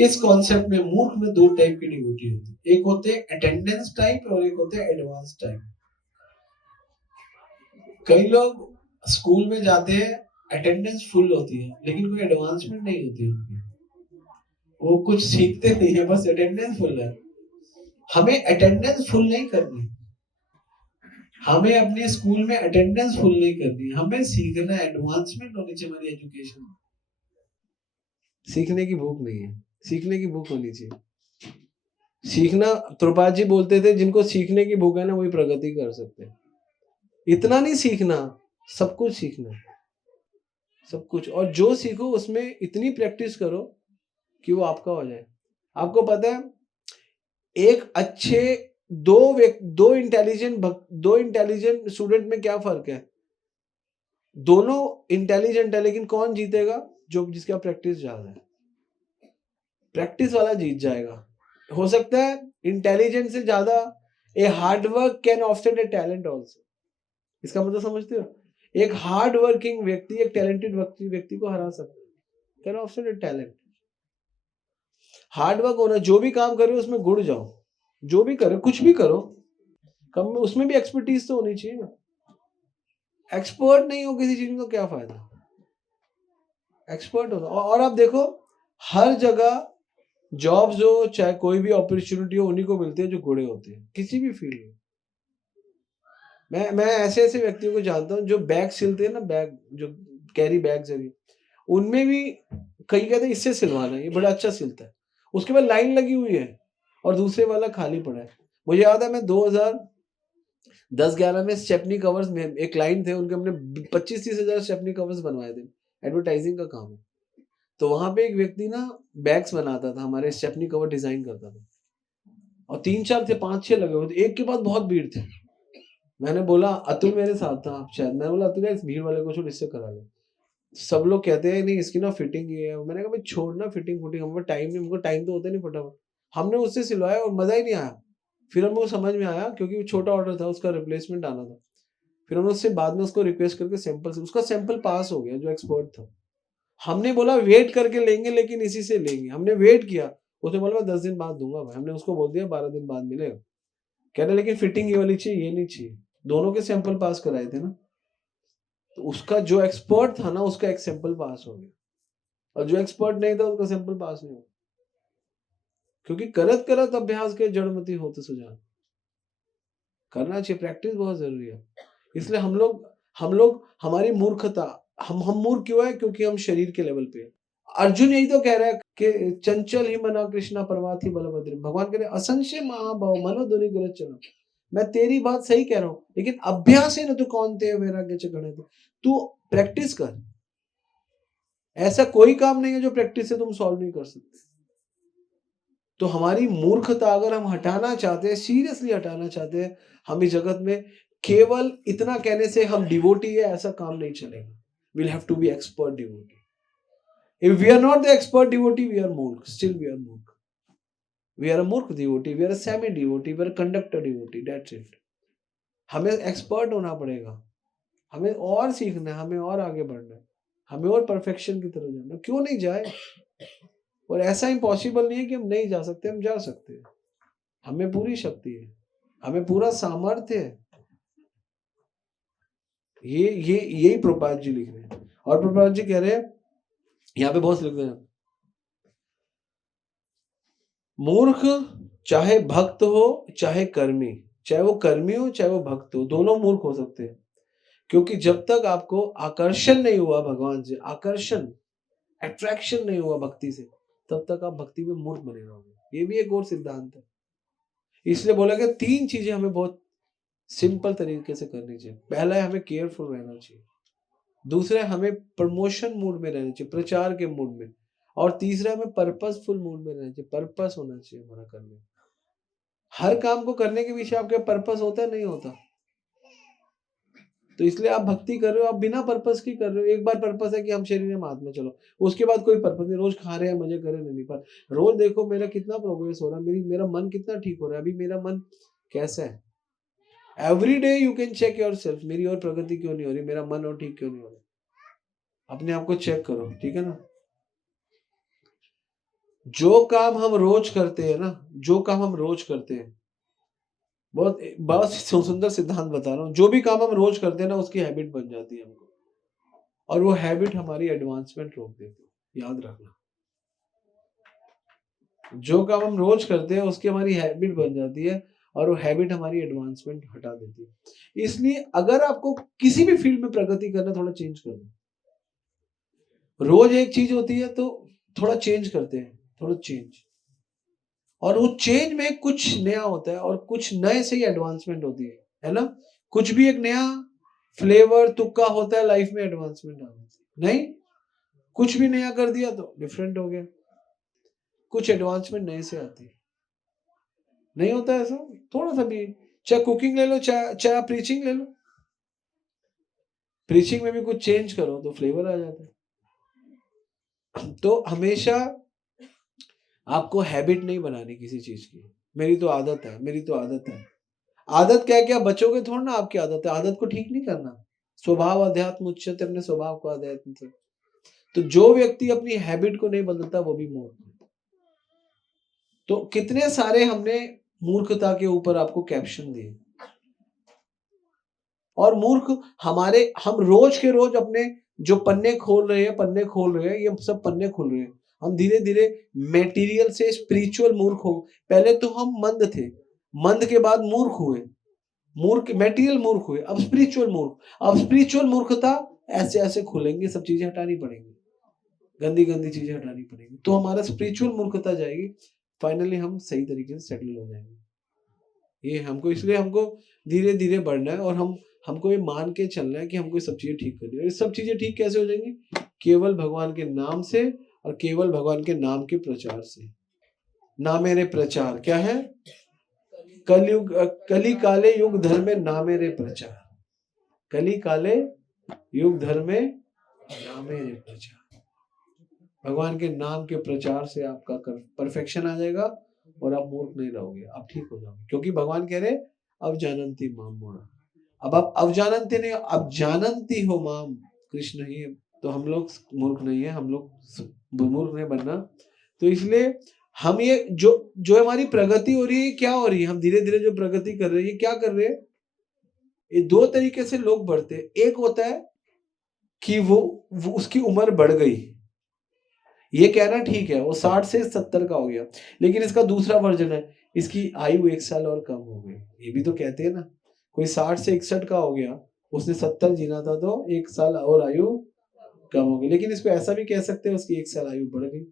इस कॉन्सेप्ट में मूर्ख में दो टाइप की डिवोटी होती है, एक होते हैं अटेंडेंस टाइप और एक होते हैं एडवांस टाइप। कई लोग स्कूल में जाते हैं, अटेंडेंस फुल होती है लेकिन कोई एडवांसमेंट नहीं होती उनकी, वो कुछ सीखते नहीं है, बस अटेंडेंस फुल है। हमें अटेंडेंस फुल नहीं करनी, हमें अपने स्कूल में अटेंडेंस फुल नहीं करनी, हमें सीखना है, एडवांसमेंट होनी चाहिए हमारी एजुकेशन में। सीखने की भूख नहीं है, सीखने की भूख होनी चाहिए। सीखना, प्रभुपाद जी बोलते थे जिनको सीखने की भूख है ना वही प्रगति कर सकते हैं। इतना नहीं सीखना, सब कुछ सीखना, सब कुछ, और जो सीखो उसमें इतनी प्रैक्टिस करो कि वो आपका हो जाए। आपको पता है एक अच्छे दो इंटेलिजेंट स्टूडेंट में क्या फर्क है? दोनों इंटेलिजेंट है लेकिन कौन जीतेगा? जो जिसका प्रैक्टिस ज्यादा है, प्रैक्टिस वाला जीत जाएगा। हो सकता है इंटेलिजेंस से ज्यादा a hard work can offset A talent also. इसका मतलब समझते हो? एक हार्ड वर्किंग व्यक्ति एक टैलेंटेड व्यक्ति को हरा सकता है, can offset A talent. Hard work होना, जो भी काम करो उसमें गुड़ जाओ, जो भी करो, कुछ भी करो, कम में उसमें भी एक्सपर्टीज तो होनी चाहिए। एक्सपर्ट नहीं हो किसी चीज में तो क्या फायदा? एक्सपर्ट होना। और आप देखो हर जगह जॉब्स हो चाहे कोई भी अपॉर्चुनिटी हो उन्हीं को मिलती है जो गुड़े होते हैं किसी भी फील्ड में। मैं ऐसे ऐसे व्यक्तियों को जानता हूँ जो बैग सिलते हैं ना, बैग जो कैरी बैग जरिए, उनमें भी कई कहते हैं इससे सिलवाना है, ये बड़ा अच्छा सिलता है, उसके बाद लाइन लगी हुई है और दूसरे वाला खाली पड़ा है। मुझे याद है मैं 2010-11 में स्टेपनी कवर्स में एक क्लाइंट थे, उनके हमने 25-30 हजार स्टेपनी कवर्स बनवाए थे, एडवर्टाइजिंग का काम है। तो वहां पे एक व्यक्ति ना बैग्स बनाता था, हमारे स्टेपनी कवर डिजाइन करता था, और 3-4 थे, 5-6 लगे हुए थे, एक के बाद बहुत भीड़ थे। मैंने बोला अतुल मेरे साथ था शायद, मैंने बोला अतुल इस भीड़ वाले को छोड़, इससे करा ले। सब लोग कहते हैं नहीं इसकी ना फिटिंग ये है, मैंने कहा भाई छोड़ ना फिटिंग फुटिंग, हमको टाइम नहीं, हमको टाइम तो होता नहीं फटाफट। हमने उससे सिलवाया और मजा ही नहीं आया। फिर हमको समझ में आया क्योंकि वो छोटा ऑर्डर था, उसका रिप्लेसमेंट आना था। फिर हमने उससे बाद में उसको रिक्वेस्ट करके सैंपल से उसका सैंपल पास हो गया, जो एक्सपर्ट था। हमने बोला वेट करके लेंगे लेकिन इसी से लेंगे, हमने वेट किया, उसने बोला मैं 10 दिन बाद दूंगा भाई, हमने उसको बोल दिया 12 दिन बाद मिलेगा। कह रहे लेकिन फिटिंग ये वाली चाहिए, ये नहीं चाहिए। दोनों के सैंपल पास कराए थे ना, तो उसका जो एक्सपर्ट था ना उसका एक सैंपल पास हो गया, और जो एक्सपर्ट नहीं था उसका सैंपल पास नहीं हुआ। क्योंकि करत करत अभ्यास के जड़मति होते सुजान, करना चाहिए, प्रैक्टिस बहुत जरूरी है। इसलिए हम लोग हमारी मूर्खता, हम मूर्ख क्यों है? क्योंकि हम शरीर के लेवल पे। अर्जुन यही तो कह रहा है कि चंचल ही मना कृष्णा परमार्थी बलभद्र। भगवान कह रहे असंशय महाभाव मनो दुरिग्रह चलो, मैं तेरी बात सही कह रहा हूं लेकिन अभ्यास है ना तो कौन ते वैराग्य च गणे, तू प्रैक्टिस कर। ऐसा कोई काम नहीं है जो प्रैक्टिस से तुम सॉल्व नहीं कर सकते। तो हमारी मूर्खता अगर हम हटाना चाहते हैं, सीरियसली हटाना चाहते हैं, हम इस जगत में केवल इतना कहने से हम डिवोटी है ऐसा काम नहीं चलेगा। Will have to be expert devotee. If we are not the expert devotee, we are मूर्ख, still we are मूर्ख। We are a मूर्ख devotee, we are a semi devotee, we are a conductor devotee, that's it। हमें expert होना पड़ेगा, हमें और सीखना है, हमें और आगे बढ़ना है, हमें और परफेक्शन की तरफ जाना। क्यों नहीं जाए? और ऐसा इम्पॉसिबल नहीं है कि हम नहीं जा सकते, हम जा सकते हैं, हमें पूरी शक्ति है, हमें पूरा सामर्थ्य है। ये यही प्रभुपाद जी लिख रहे हैं। और प्रभुपाद जी कह रहे हैं यहाँ पे बहुत लिख रहे हैं, मूर्ख चाहे भक्त हो चाहे कर्मी, चाहे वो कर्मी हो चाहे वो भक्त हो, दोनों मूर्ख हो सकते हैं। क्योंकि जब तक आपको आकर्षण नहीं हुआ भगवान से, आकर्षण अट्रैक्शन नहीं हुआ भक्ति से, तब तक आप भक्ति में मूर्ख बने रहोगे। ये भी एक और सिद्धांत है। इसलिए बोला गया 3 चीजें हमें बहुत सिंपल तरीके से करनी चाहिए। पहला है हमें केयरफुल रहना चाहिए, दूसरा है हमें प्रमोशन मूड में रहना चाहिए, प्रचार के मूड में, और तीसरा हमें पर्पसफुल मूड में रहना चाहिए, पर्पस होना चाहिए हमारा करने। हर काम को करने के पीछे आपका पर्पस होता है, नहीं होता? तो इसलिए आप भक्ति कर रहे हो, आप बिना पर्पस की कर रहे हो। एक बार पर्पस है कि हम शरीर में हाथ में चलो, उसके बाद कोई पर्पस नहीं, रोज खा रहे हैं मजे कर रहे हैं, नहीं। पर रोज देखो मेरा कितना प्रोग्रेस हो रहा है, मेरा मन कितना ठीक हो रहा है, अभी मेरा मन कैसा है। Every day you can check yourself, मेरी और प्रगति क्यों नहीं हो रही, मेरा मन और ठीक क्यों नहीं हो रहा, अपने आप को चेक करो, ठीक है ना। जो काम हम रोज करते हैं ना, जो काम हम रोज करते हैं, बहुत बहुत सुंदर सिद्धांत बता रहा हूँ, जो भी काम हम रोज करते हैं ना उसकी हैबिट बन जाती है हमको, और वो हैबिट हमारी एडवांसमेंट रोक देती है, याद रखना। जो काम हम रोज करते हैं उसकी हमारी हैबिट बन जाती है, और वो हैबिट हमारी एडवांसमेंट हटा देती है। इसलिए अगर आपको किसी भी फील्ड में प्रगति करना, थोड़ा चेंज कर दो। रोज एक चीज होती है तो थोड़ा चेंज करते हैं, थोड़ा चेंज, और वो चेंज में कुछ नया होता है, और कुछ नए से ही एडवांसमेंट होती है ना। कुछ भी एक नया फ्लेवर तुक्का होता है, लाइफ में एडवांसमेंट आ जाती है। नहीं, कुछ भी नया कर दिया तो डिफरेंट हो गया, कुछ एडवांसमेंट नए से आती है। नहीं होता ऐसा थोड़ा सा भी, चाहे कुकिंग ले लो, चाहे प्रीचिंग ले लो, प्रीचिंग में भी कुछ चेंज करो तो फ्लेवर आ जाता है। तो हमेशा आपको हैबिट नहीं बनानी किसी चीज की, मेरी तो आदत है, मेरी तो आदत है। आदत क्या क्या बचोगे थोड़ा ना, आपकी आदत है, आदत को ठीक नहीं करना। स्वभाव अध्यात्म उच्चते, अपने स्वभाव को अध्यात्म से। तो जो व्यक्ति अपनी हैबिट को नहीं बदलता वो भी मूर्ख है। तो कितने सारे हमने मूर्खता के ऊपर आपको कैप्शन दिए, और मूर्ख हमारे, हम रोज के रोज अपने जो पन्ने खोल रहे हैं, पन्ने खोल रहे हैं, ये सब पन्ने खुल रहे हैं। हम धीरे धीरे मेटीरियल से स्पिरिचुअल मूर्ख हो। पहले तो हम मंद थे, मंद के बाद मूर्ख हुए, मूर्ख मेटीरियल मूर्ख हुए, अब स्पिरिचुअल मूर्ख। अब स्पिरिचुअल मूर्खता ऐसे ऐसे खुलेंगे, सब चीजें हटानी पड़ेंगी, गंदी गंदी चीजें हटानी पड़ेंगी, तो हमारा स्पिरिचुअल मूर्खता जाएगी। फाइनली हम सही तरीके से सेटल हो जाएंगे। ये हमको, इसलिए हमको धीरे धीरे बढ़ना है, और हमको ये मान के चलना है कि हमको ये सब चीजें ठीक करनी है। ये सब चीजें ठीक कैसे हो जाएंगी? केवल भगवान के नाम से, और केवल भगवान के नाम के प्रचार से। ना मेरे प्रचार क्या है? कलयुग, कली काले युग धर्म में ना मेरे प्रचार, कली काले युग धर्म में ना मेरे प्रचार। भगवान के नाम के प्रचार से आपका परफेक्शन आ जाएगा, और आप मूर्ख नहीं रहोगे, आप ठीक हो जाओगे, क्योंकि भगवान कह रहे अब जानंती माम मोड़ा। अब आप अब जानते नहीं, अब जानंती हो माम, कृष्ण ही है। तो हम लोग मूर्ख नहीं है, हम लोग मूर्ख नहीं बनना। तो इसलिए हम ये जो जो हमारी प्रगति हो रही है, क्या हो रही है, हम धीरे धीरे जो प्रगति कर रहे हैं, ये क्या कर रहे हैं? ये दो तरीके से लोग बढ़ते हैं। एक होता है कि वो उसकी उम्र बढ़ गई, ये कहना ठीक है, वो 60 से 70 का हो गया, लेकिन इसका दूसरा वर्जन है, इसकी आयु 1 साल और कम हो गई। ये भी तो कहते हैं ना, कोई 60 से 61 का हो गया, उसने 70 जीना था तो 1 साल और आयु कम हो गई, लेकिन इसको ऐसा भी कह सकते हैं उसकी 1 साल आयु बढ़ गई।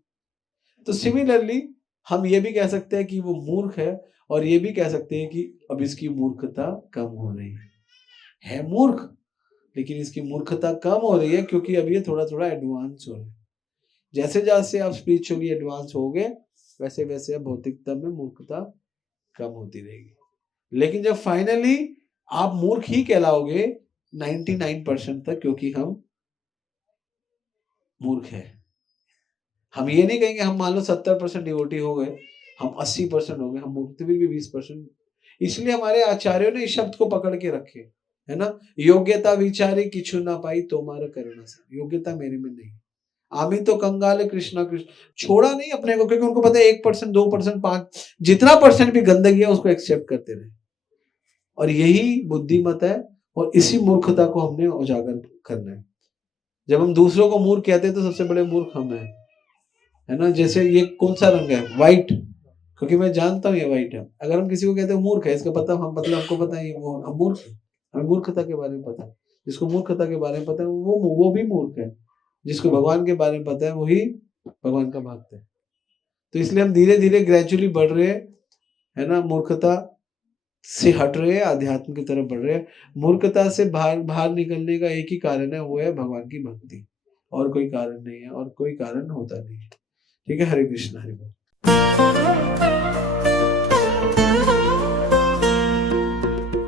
तो सिमिलरली हम ये भी कह सकते हैं कि वो मूर्ख है, और ये भी कह सकते हैं कि अब इसकी मूर्खता कम हो रही है मूर्ख, लेकिन इसकी मूर्खता कम हो रही है, क्योंकि अब ये थोड़ा थोड़ा एडवांस हो रहा है। जैसे जैसे आप स्पिरिचुअली एडवांस होगे, वैसे वैसे आप भौतिकता में मूर्खता कम होती रहेगी। लेकिन जब फाइनली आप मूर्ख ही कहलाओगे 99% तक, क्योंकि हम मूर्ख है। हम ये नहीं कहेंगे, हम मान लो 70% डिवोटी हो गए, हम 80% हो गए, हम मूर्ख फिर भी 20%। इसलिए हमारे आचार्यों ने इस शब्द को पकड़ के रखे, है ना, योग्यता विचारे किछु ना पाई तोमार करुणा से। योग्यता मेरे में नहीं, आमी तो कंगाल कृष्णा कृष्ण, छोड़ा नहीं अपने को, क्योंकि उनको पता है 1%, 2%, 5, जितना परसेंट भी गंदगी है उसको एक्सेप्ट करते रहे। और यही बुद्धिमत है, और इसी मूर्खता को हमने उजागर करना है। जब हम दूसरों को मूर्ख कहते हैं तो सबसे बड़े मूर्ख हम हैं, है ना। जैसे ये कौन सा रंग है? व्हाइट, क्योंकि मैं जानता हूँ ये व्हाइट है। अगर हम किसी को कहते हैं मूर्ख है, इसका पता हम, मतलब हमको पता है वो हम मूर्ख है, हमें मूर्खता के बारे में पता है। जिसको मूर्खता के बारे में पता है वो भी मूर्ख है। जिसको भगवान के बारे में पता है वही भगवान का भक्त है। तो इसलिए हम धीरे धीरे ग्रेजुअली बढ़ रहे हैं, है ना, मूर्खता से हट रहे हैं, अध्यात्म की तरफ बढ़ रहे हैं। मूर्खता से बाहर बाहर निकलने का एक ही कारण है, वो है भगवान की भक्ति, और कोई कारण नहीं है, और कोई कारण होता नहीं है। ठीक है, हरे कृष्ण, हरे बोल।